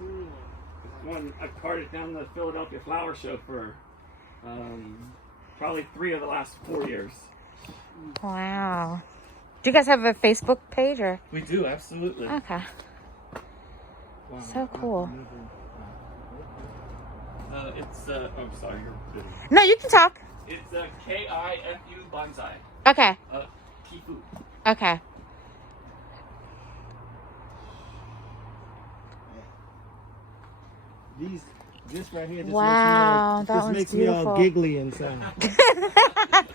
Cool. One I carted down the Philadelphia Flower Show for probably 3 of the last 4 years. Wow. Do you guys have a Facebook page or? We do, absolutely. Okay. Wow. So cool. It's oh, sorry, you're busy. No, you can talk. It's Kifu Bonsai. Okay. Kifu. Okay. This right here just Wow, that makes, one's makes beautiful. me all giggly inside.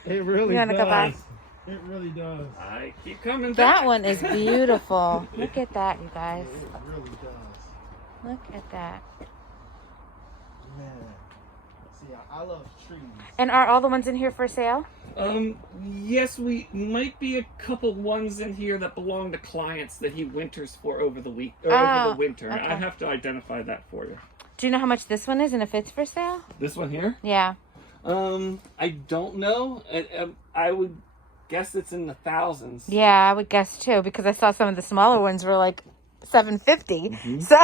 It really You wanna does. go back? It really does. I keep coming back. That one is beautiful. Look at that, you guys. It really does. Look at that. Man. See, I love trees. And are all the ones in here for sale? Yes, we might be a couple ones in here that belong to clients that he winters for over the week or over the winter. Okay. I have to identify that for you. Do you know how much this one is and if it's for sale? This one here? Yeah. I don't know. I would guess it's in the thousands. Yeah, I would guess too because I saw some of the smaller ones were like $750. Mm-hmm. So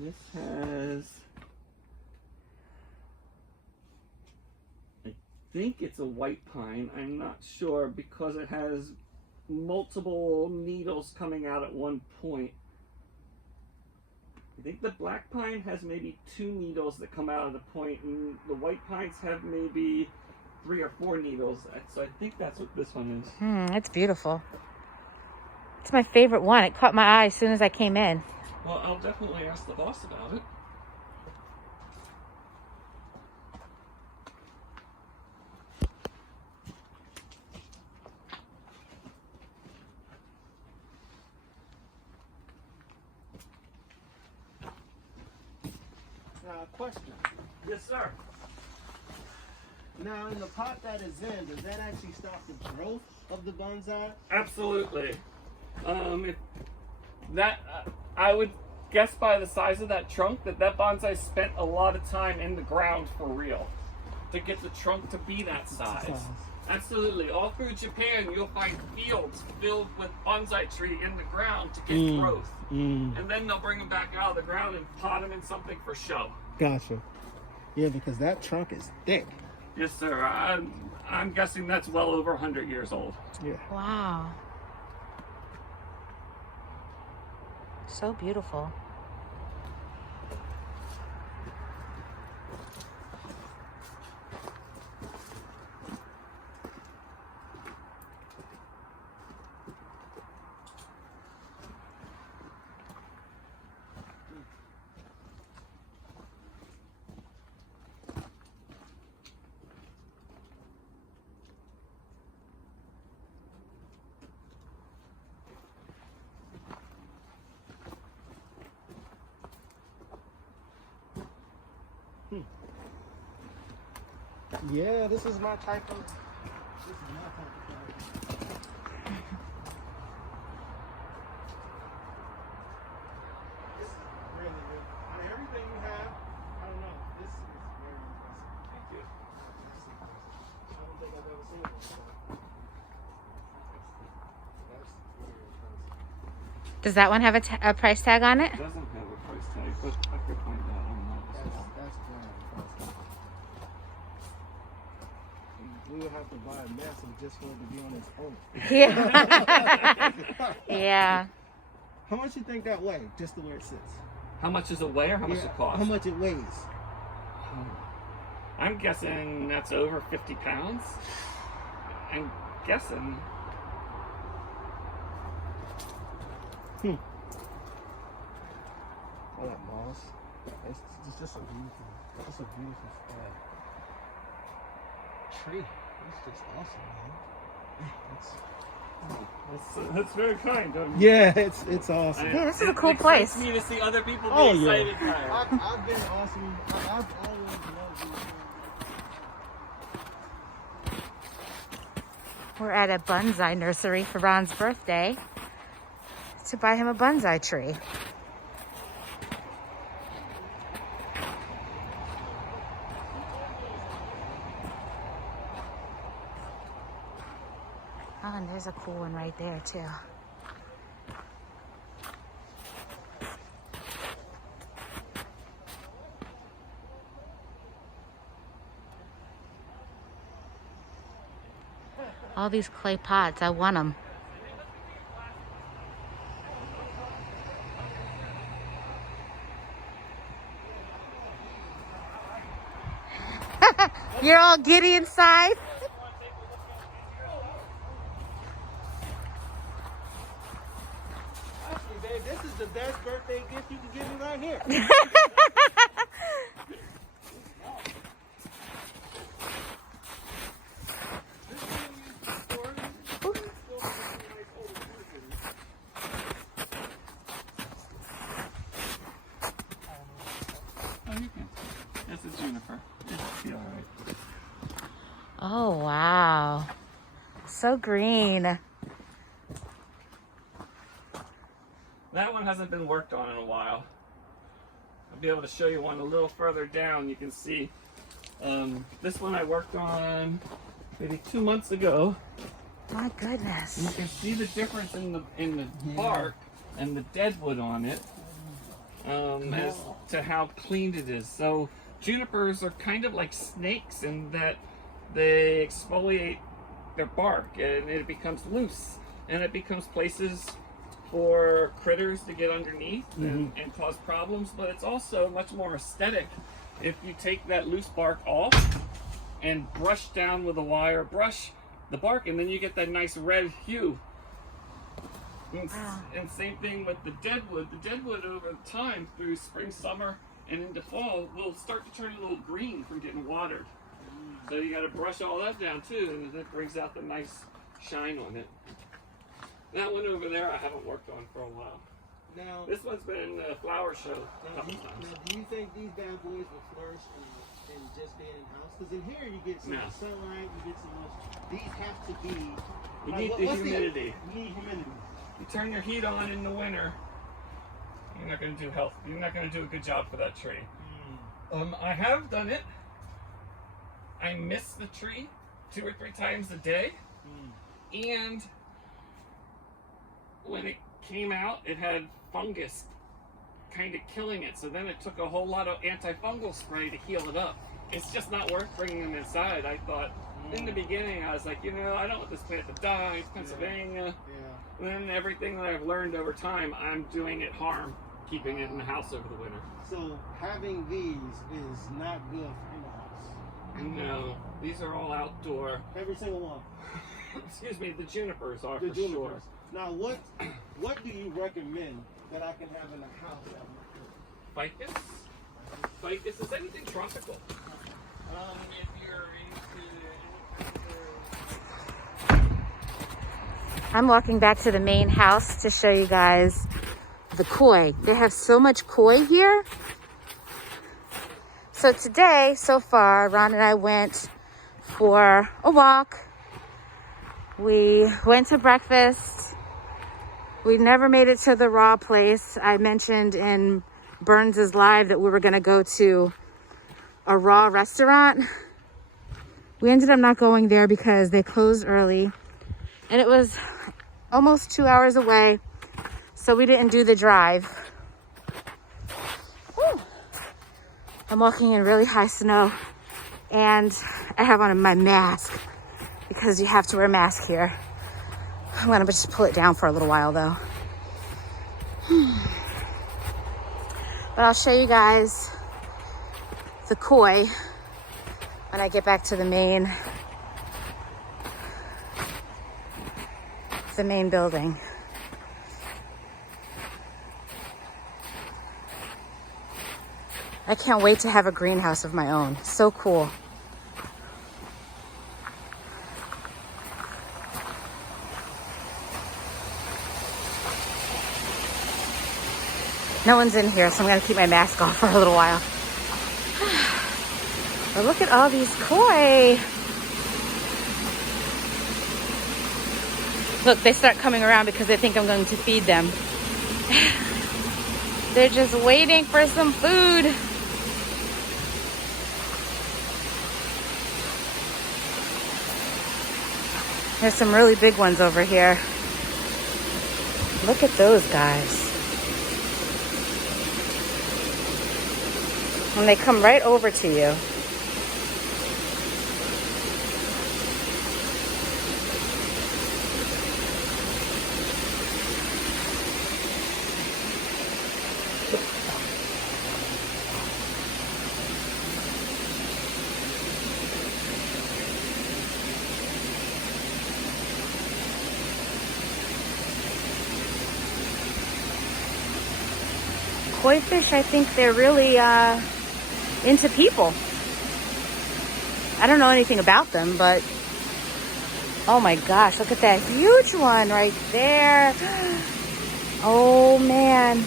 This has, I think it's a white pine. I'm not sure because it has multiple needles coming out at one point. I think the black pine has maybe 2 needles that come out of the point, and the white pines have maybe 3 or 4 needles. So I think that's what this one is. it's beautiful. It's my favorite one. It caught my eye as soon as I came in. Well, I'll definitely ask the boss about it. Now, a question. Yes, sir. Now, in the pot that is in, does that actually stop the growth of the bonsai? Absolutely. If that I would guess by the size of that trunk that bonsai spent a lot of time in the ground for real to get the trunk to be that size. Absolutely. All through Japan, you'll find fields filled with bonsai tree in the ground to get growth. And then they'll bring them back out of the ground and pot them in something for show. Gotcha. Yeah, because that trunk is thick. Yes, sir. I'm guessing that's well over 100 years old. Yeah. Wow. So beautiful. Yeah, this is my type of. This is my type of flower. This is really good. I mean, everything you have, I don't know. This is very impressive. Thank you. That's impressive. I don't think I've ever seen it before. That's very impressive. Does that one have a price tag on it? It doesn't have a price tag, but I could find that online as well. That's very impressive. We would have to buy a massive just for it to be on its own. Yeah. Yeah. How much you think that weighs, just the way it sits? How much does it weigh or how much Yeah, it costs? How much it weighs? I'm guessing that's over 50 pounds. I'm guessing. All that moss. It's just a beautiful tree. It's just awesome, man. That's very kind of you. Yeah, it's awesome. Yeah, this is a cool It excites place. me to see other people be Oh, yeah. excited by it. I've been awesome. I've always loved these things. We're at a bonsai nursery for Ron's birthday to buy him a bonsai tree. Oh, and there's a cool one right there too. All these clay pots, I want them. You're all giddy inside. Actually, babe, this is the best birthday gift you can give me right here. This is juniper. It'll be all right. Oh, wow. So green. That one hasn't been worked on in a while. I'll be able to show you one a little further down. You can see this one I worked on maybe 2 months ago. My goodness. You can see the difference in the bark and the deadwood on it as to how clean it is. So junipers are kind of like snakes in that they exfoliate their bark and it becomes loose and it becomes places for critters to get underneath and cause problems, but it's also much more aesthetic if you take that loose bark off and brush down with a wire brush the bark, and then you get that nice red hue. And same thing with the deadwood. The deadwood over time through spring, summer, and into fall will start to turn a little green from getting watered. So you got to brush all that down too, and it brings out the nice shine on it. That one over there I haven't worked on for a while. Now, This one's been in the flower show a couple times. now, do you think these bad boys will flourish in just being in house? Because in here you get so much sunlight, you get so much. These have to be. You need the humidity. You need humidity. You turn your heat on in the winter, you're not going to do health. You're not going to do a good job for that tree. I have done it. I miss the tree 2 or 3 times a day, and when it came out, it had fungus kind of killing it. So then it took a whole lot of antifungal spray to heal it up. It's just not worth bringing them inside. I thought in the beginning, I was like, you know, I don't want this plant to die. It's Pennsylvania. And then everything that I've learned over time, I'm doing it harm, keeping it in the house over the winter. So having these is not good in the house. No, these are all outdoor. Every single one. Excuse me, the junipers are The for junipers. sure. Now, what do you recommend that I can have in the house that would work? Ficus? Ficus is anything tropical. If you're into I'm walking back to the main house to show you guys the koi. They have so much koi here. So today, so far, Ron and I went for a walk. We went to breakfast. We never made it to the raw place. I mentioned in Burns's live that we were gonna go to a raw restaurant. We ended up not going there because they closed early. And it was almost 2 hours away, so we didn't do the drive. Whew. I'm walking in really high snow, and I have on my mask because you have to wear a mask here. I'm gonna just pull it down for a little while though. But I'll show you guys the koi when I get back to the main building. I can't wait to have a greenhouse of my own. So cool. No one's in here, so I'm gonna keep my mask off for a little while. But look at all these koi. Look, they start coming around because they think I'm going to feed them. They're just waiting for some food. There's some really big ones over here. Look at those guys. And they come right over to you. koi fish, I think they're really into people. I don't know anything about them, but oh my gosh, look at that huge one right there. Oh man.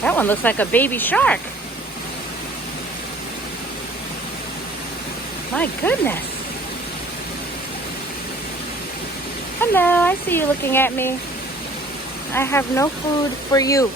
That one looks like a baby shark. My goodness. Hello, I see you looking at me. I have no food for you.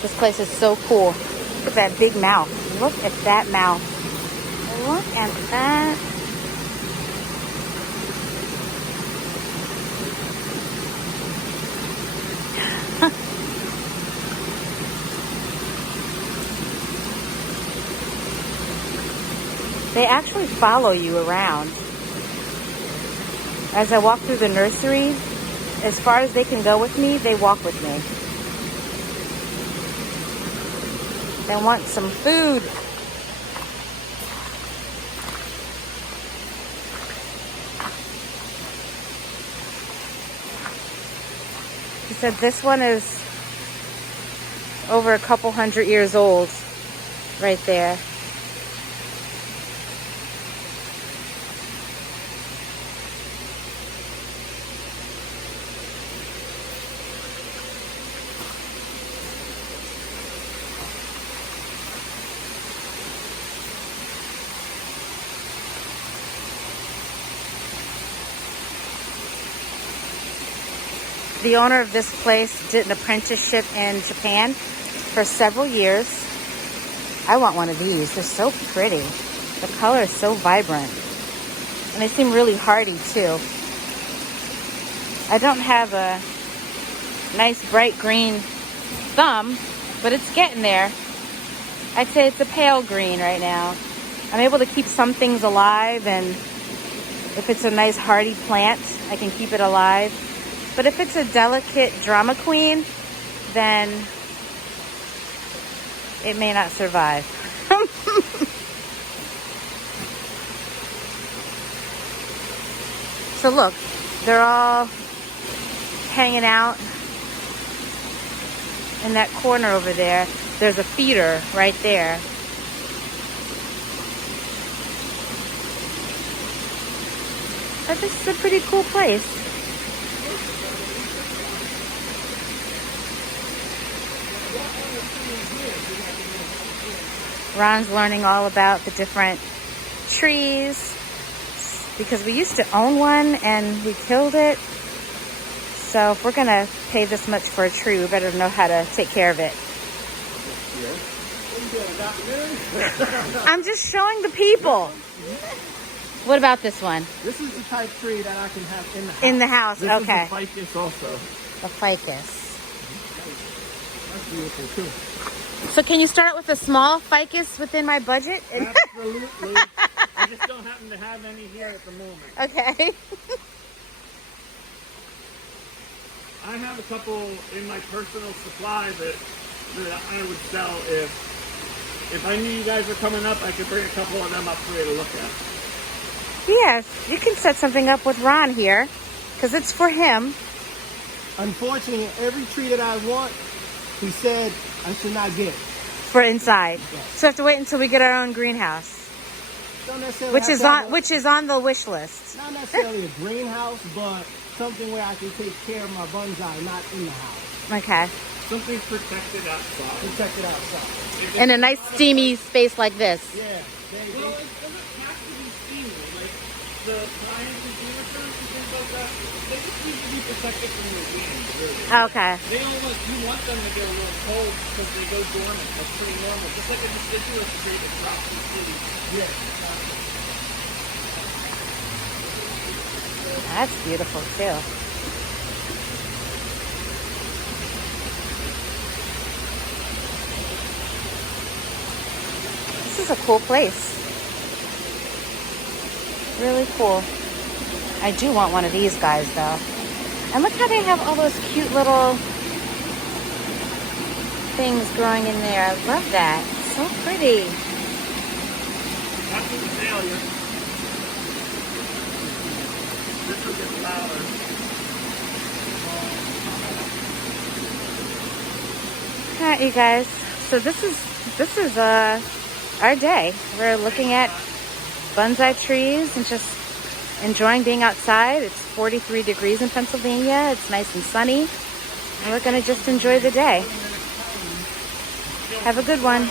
This place is so cool. Look at that big mouth. Look at that mouth. Look at that. They actually follow you around. As I walk through the nursery, as far as they can go with me, they walk with me. They want some food. He said this one is over a couple 100 years old right there. The owner of this place did an apprenticeship in Japan for several years. I want one of these. They're so pretty. The color is so vibrant. And they seem really hardy too. I don't have a nice bright green thumb, but it's getting there. I'd say it's a pale green right now. I'm able to keep some things alive, and if it's a nice hardy plant, I can keep it alive. But if it's a delicate drama queen, then it may not survive. So look, they're all hanging out in that corner over there. There's a feeder right there. But this is a pretty cool place. Ron's learning all about the different trees because we used to own one and we killed it. So if we're gonna pay this much for a tree, we better know how to take care of it. I'm just showing the people. What about this one? This is the type tree that I can have in the house. In the house, This okay. is the ficus also. The ficus. That's beautiful too. So can you start with a small ficus within my budget? Absolutely. I just don't happen to have any here at the moment. Okay. I have a couple in my personal supply that I would sell if I knew you guys were coming up. I could bring a couple of them up for you to look at. Yes, you can set something up with Ron here because it's for him. Unfortunately, every tree that I want, he said I should not get it. For inside. Yes. So we have to wait until we get our own greenhouse. Don't necessarily Which have is to have which is on the wish list. not necessarily a greenhouse, but something where I can take care of my bonsai, not in the house. Okay. Something protected outside. Protect it outside. In a nice steamy space like this. Yeah. Well, it doesn't have to be steamy. Like the pines and junipers and things like that, they just need to be protected from the wind, really. Okay. They don't want, you want them to get a little cold because they go dormant. That's pretty normal. Just like a deciduous tree that drops in the city. Yeah. That's beautiful too. This is a cool place. Really cool. I do want one of these guys though. And look how they have all those cute little things growing in there. I love that. So pretty. That's a failure. This will get louder. All right, you guys. So this is our day. We're looking at bonsai trees and just enjoying being outside. It's 43 degrees in Pennsylvania. It's nice and sunny. And we're gonna just enjoy the day. Have a good one.